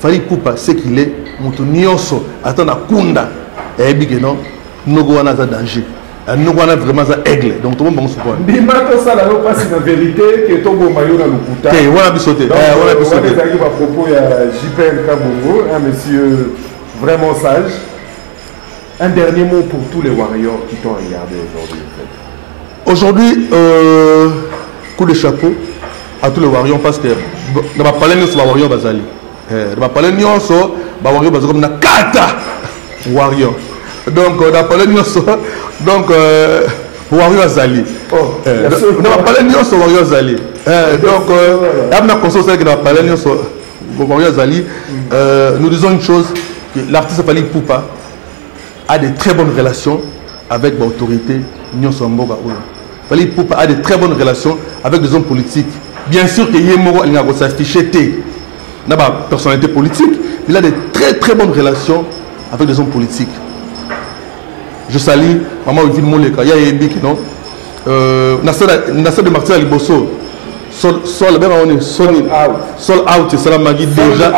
Fally Ipupa c'est qu'il est montonioso, attend à kunda. Et bien non, nous avons un danger. Nous avons vraiment un aigle. Donc tout le monde se voit. Bima to ça là passe la vérité que to bo mayo na lukuta. OK, on a bisoté. On a bisoté. On est à propos ya JPN Kabongo, un monsieur vraiment sage. Un dernier mot pour tous les warriors qui t'ont regardé aujourd'hui. Aujourd'hui, coup de chapeau à tous les warriors parce que dans ma parler sur warrior bazali. Dans ma parler sur warrior bazali comme na kata warrior. Donc on a parlé de donc warrior Zali. On a parlé de warrior Zali. Donc on a conscience que on a parlé de warrior Zali. Nous disons une chose, que l'artiste Fally Ipupa a de très bonnes relations avec l'autorité Nyon Somboga. Fally Ipupa a de très bonnes relations avec des hommes politiques. Bien sûr que Yemoro il n'a pas s'affiché n'a pas personnalité politique, il a de très bonnes relations avec des hommes politiques. Je salue maman Yvine Moleka, il y a Ebi qui non. Nassau de Martin Liboso. Sold out, c'est la magie déjà.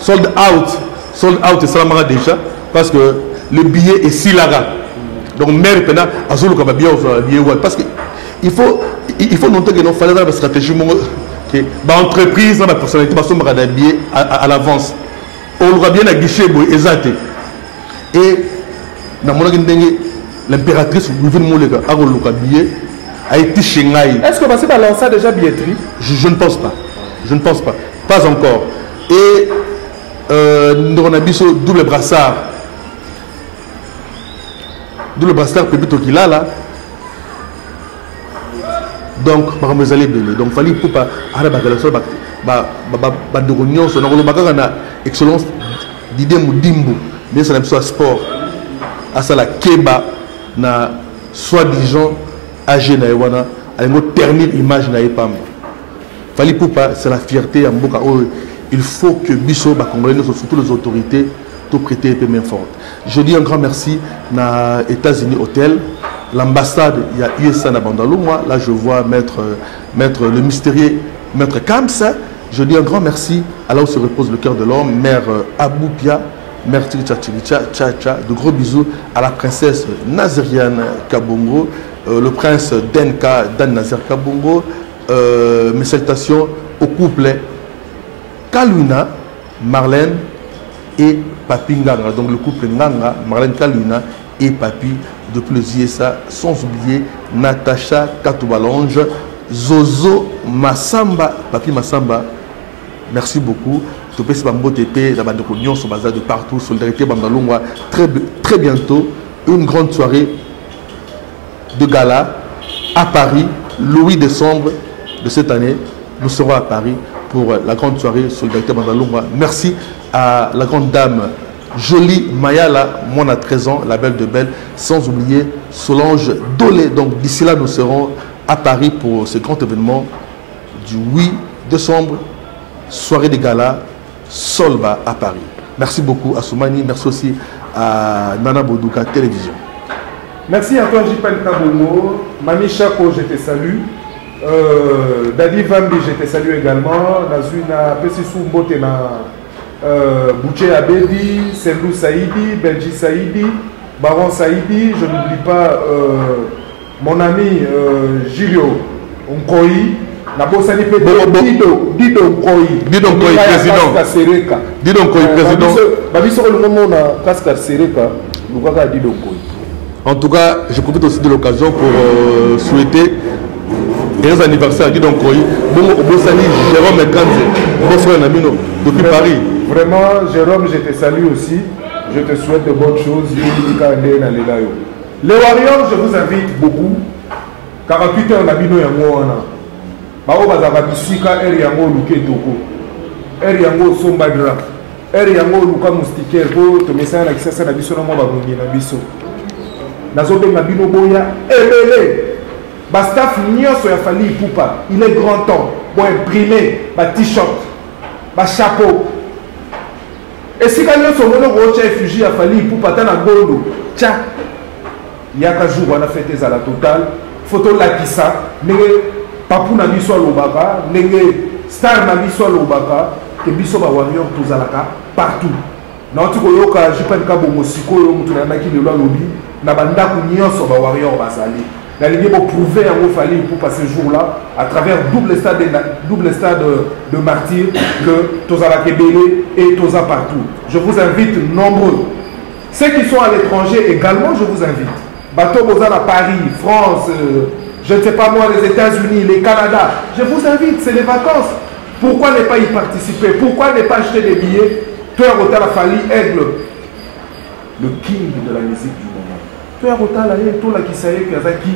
Sold out, c'est la magie déjà. Parce que le billet est si large. Donc, maire, parce qu'il faut noter que nous fallait dans la stratégie que l'entreprise, la personnalité, à l'avance. On aura bien à guichet, et l'impératrice a été Shanghai. Est-ce que vous avez lancé déjà billetterie? Je ne pense pas. Je ne pense pas. Pas encore. Et nous avons un double brassard. Double brassard, Pépito qui là. Donc, par exemple, donc il fallait pour pas excellence d'idée Moudimbo, mais ça n'a pas sport. À ça la keba na soi-disant âgé na ewana, elle me ternir image na epam. Fallait pour pas, c'est la fierté à Mboka. Il faut que Bisso, Congolais, surtout les autorités, tout prêter épée main forte. Je dis un grand merci na États-Unis Hôtel. L'ambassade, il y a USA na Bandalou. Moi, là, je vois maître le mystérieux, maître Kamsa. Je dis un grand merci à là où se repose le cœur de l'homme, mère Aboupia, mère Tcha, de gros bisous à la princesse Naziriane Kabongo, le prince Denka Dan Nazir Kabongo. Mes salutations au couple Kaluna, Marlène et Papi Nganga. Donc le couple Nganga, Marlène Kaluna et Papi depuis le ISA, sans oublier Natacha Katoubalonge, Zozo Massamba, Papi Massamba. Merci beaucoup. Topé Bambo TP, la bande de Cognon, sur bazar de partout, solidarité Bandalongwa. Très bientôt, une grande soirée de gala à Paris, le 8 décembre de cette année. Nous serons à Paris pour la grande soirée solidarité Bandalongwa. Merci à la grande dame Jolie Mayala, moi à 13 ans, la belle de belle, sans oublier Solange Dolé. Donc d'ici là, nous serons à Paris pour ce grand événement du 8 décembre, soirée de gala, Solba à Paris. Merci beaucoup à Soumani, merci aussi à Nana Bodouka Télévision. Merci à toi Jipan Kabomo, Mami Chako, je te salue. Dadi Vambi, je te salue également. Nazuna Pesisou Mbotena. Bouché Abedi, Sendou Saïdi, Belgi Saïdi, Baron Saïdi, je n'oublie pas mon ami Julio Nkoyi, Nabosani Dido Nkoyi, président. Dido Nkoyi, président. En tout cas, je profite aussi de l'occasion pour souhaiter un anniversaire à Dido Nkoyi. Bon, Bosani Jérôme Kanze, mon frère Namino, depuis Paris. Vraiment, Jérôme, je te salue aussi. Je te souhaite de bonnes choses. Les Warriors, je vous invite beaucoup. 48 heures, Nabino Yangoana. Bao Bazava Bisika, Eri Yango Luke Toko. Eri Yango Sombadra. Eri Yango Luka Moustiquer. Pour te message à Kissasa Nabiso, non, Babouni Nabiso. Nazobe Nabino Boya, Ebele. Bastaf Nyoso Yafali Poupa. Il est grand temps pour imprimer ma t-shirt, ma chapeau. Et si quelqu'un se met au réfugié à Fali pour pas t'en gondo, tiens, il y a qu'un jour on a fait des à la totale, photo la kissa, n'engé papou na biso lobaka, n'engé star na biso lobaka, que biso ba warrior tous à la cas partout. Na tu ko yoka jipan ka bongo siko yo mutu na ki le lobi, na banda ku nyonso ba warrior basali. Nous allons prouver à vos familles pour ce jour-là, à travers double stade de martyrs, que Toza la Kébélé et Toza partout. Je vous invite nombreux. Ceux qui sont à l'étranger également, je vous invite. Bateau Bozan à Paris, France, je ne sais pas moi, les États-Unis, les Canada. Je vous invite, c'est les vacances. Pourquoi ne pas y participer? Pourquoi ne pas acheter des billets? Toi, Rota la Fali, Aigle, le king de la musique du moment. Toi, Rota la toi la Kisaye, Kazaki,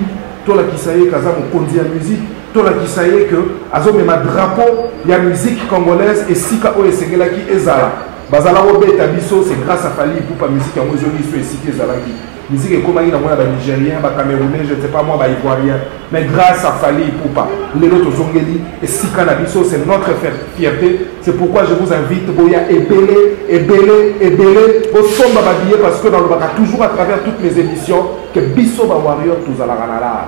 toi la Kisaye, Kazam, Kondi à musique, toi la Kisaye, que Azom et ma drapeau, il y a musique congolaise et Sika O et Sengela qui est Zala. Bazala Robe Tabiso, c'est grâce à Fali pour pas musique en Mozoli, et Sika Zalaki. Musique est comme il y a Nigérien, Camerounais, je ne sais pas moi, Ivoirien. Mais grâce à Fali Poupa, les autres Zongeli et Sika Nabiso, c'est notre fierté. C'est pourquoi je vous invite, Boya, et Belé, au sombre babillé, parce que dans le bac, toujours à travers toutes mes émissions, que Bisso ba Warrior, tous à la ranala.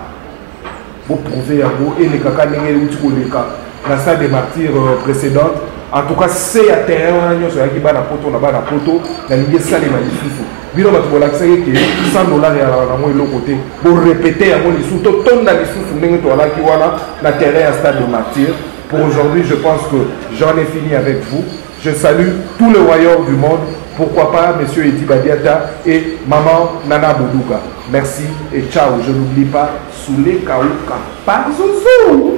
Vous prouvez à vous, et les caca, les cas, la salle des martyrs précédente, En tout cas, c'est à terrain, nous sommes à la poto, on a la poto, la ligne salée magnifique. Bino ba tu l'accès que $100 à moi l'autre côté pour répéter à moi les sous tout ton dans les sous ndenge to la ki wana na terrain à stade de martyr. Pour aujourd'hui, je pense que j'en ai fini avec vous. Je salue tous les royaumes du monde. Pourquoi pas monsieur Edi Badiata et maman Nana Boudouka. Merci et ciao. Je n'oublie pas Soulé Kaouka. Pas Zouzou.